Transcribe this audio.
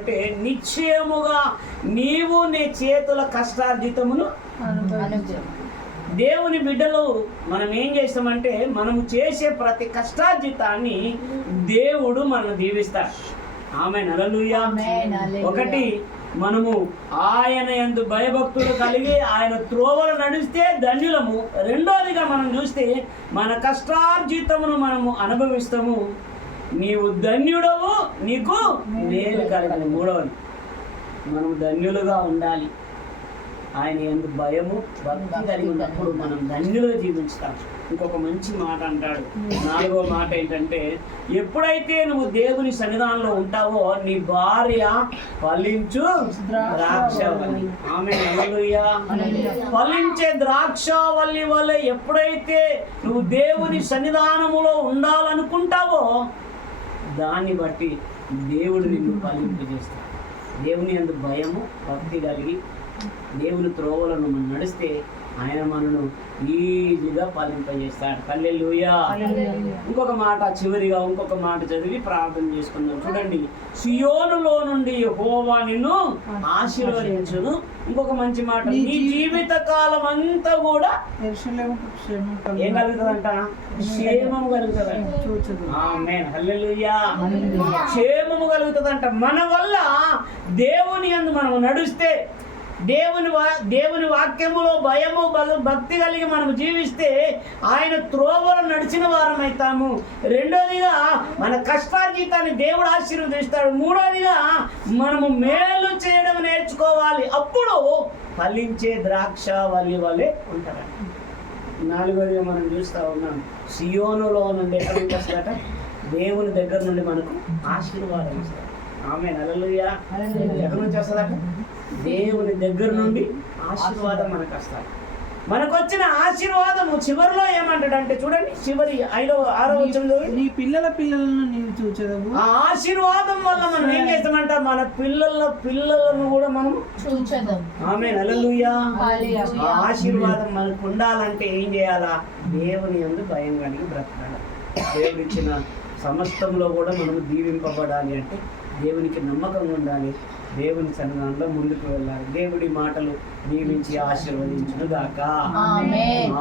అంటే నిశ్చయముగా నీవు నీ చేతుల కష్టార్జితమును దేవుని బిడ్డలు మనం ఏం చేస్తామంటే మనము చేసే ప్రతి కష్టార్జితాన్ని దేవుడు మనల్ని దీవిస్తాడు. ఆమేన్, హల్లెలూయా. ఒకటి, మనము ఆయన యందు భయభక్తులు కలిగి ఆయన త్రోవలు నడిస్తే ధన్యులము. రెండోదిగా మనం చూస్తే మన కష్టార్జితమును మనము అనుభవిస్తాము, నీవు ధన్యుడవు, నీకు మేలు కలిగిన. మూడవది, మనము ధన్యులుగా ఉండాలి. ఆయన యందు భయము భక్తి కలిగి ఉన్నప్పుడు మనం ధన్యులుగా జీవించుతాం. ఇంకొక మంచి మాట అంటాడు, నాలుగో మాట ఏంటంటే, ఎప్పుడైతే నువ్వు దేవుని సన్నిధానంలో ఉంటావో నీ భార్య ఫలించు ద్రాక్షవల్లి. ఆమేన్, హల్లెలూయా. ఫలించే ద్రాక్షవల్లి వలె ఎప్పుడైతే నువ్వు దేవుని సన్నిధానములో ఉండాలనుకుంటావో దాన్ని బట్టి దేవుడు నిన్ను ఫలింపజేస్తాడు. దేవుని యందు భయము భక్తి కలిగి దేవుని త్రోవలను మనం నడిస్తే ఆయన మనను ఈజీగా ఫలింపజేస్తాడు. హల్లెలూయా. ఇంకొక మాట, చివరిగా ఇంకొక మాట చదివి ప్రార్థన చేసుకుందాం. చూడండి, సియోనులో నుండి యెహోవా నిన్ను ఆశీర్వదించును. ఇంకొక మంచి మాట, నీ జీవిత కాలం అంతా కూడా ఏం కలుగుతుందంట? క్షేమము కలుగుతుందంట. ఆమేన్, హల్లెలూయా. క్షేమము కలుగుతుందంట. మన వల్ల దేవుని యందు మనం నడిస్తే, దేవుని వాక్యములో భయము భక్తి కలిగి మనం జీవిస్తే ఆయన త్రోవలు నడిచిన వారం అవుతాము. రెండోదిగా మన కష్టార్జితాన్ని దేవుడు ఆశీర్వదిస్తాడు. మూడోదిగా మనము మేలు చేయడం నేర్చుకోవాలి, అప్పుడు ఫలించే ద్రాక్ష వల్లి వలె ఉంటారండి. నాలుగోదిగా మనం చూస్తూ ఉన్నాం, సియోనులో నుండి ఎక్కడ నుంచి వస్తాడట? దేవుని దగ్గర నుండి మనకు ఆశీర్వాదం ఇస్తాడు. ఆమేన్, హల్లెలూయా. ఎక్కడి నుంచి వస్తుందట? దేవుని దగ్గర నుండి ఆశీర్వాదం మనకు వస్తాడు. మనకు వచ్చిన ఆశీర్వాదము చివరిలో ఏమంటాడంటే, చూడండి, చివరి 6వ వచనంలో, నీ పిల్లల పిల్లలను నీవు చూచెదవు. ఆ ఆశీర్వాదం వల్ల మనం ఏం చేస్తామంట? మన పిల్లలను కూడా మనం చూచెదము. ఆమేన్, హల్లెలూయా. ఆ ఆశీర్వాదం మనకు ఉండాలంటే ఏం చేయాలా? దేవుని యందు భయం కలిగి బ్రతకాలి. దేవుడు ఇచ్చిన సమస్తంలో కూడా మనము దీవింపబడాలి అంటే దేవునికి నమ్మకంగా ఉండాలి, దేవుని సన్నిధానంలో ముందుకు వెళ్ళాలి. దేవుడి మాటలు దీవించి ఆశీర్వదించును గాక. ఆమేన్.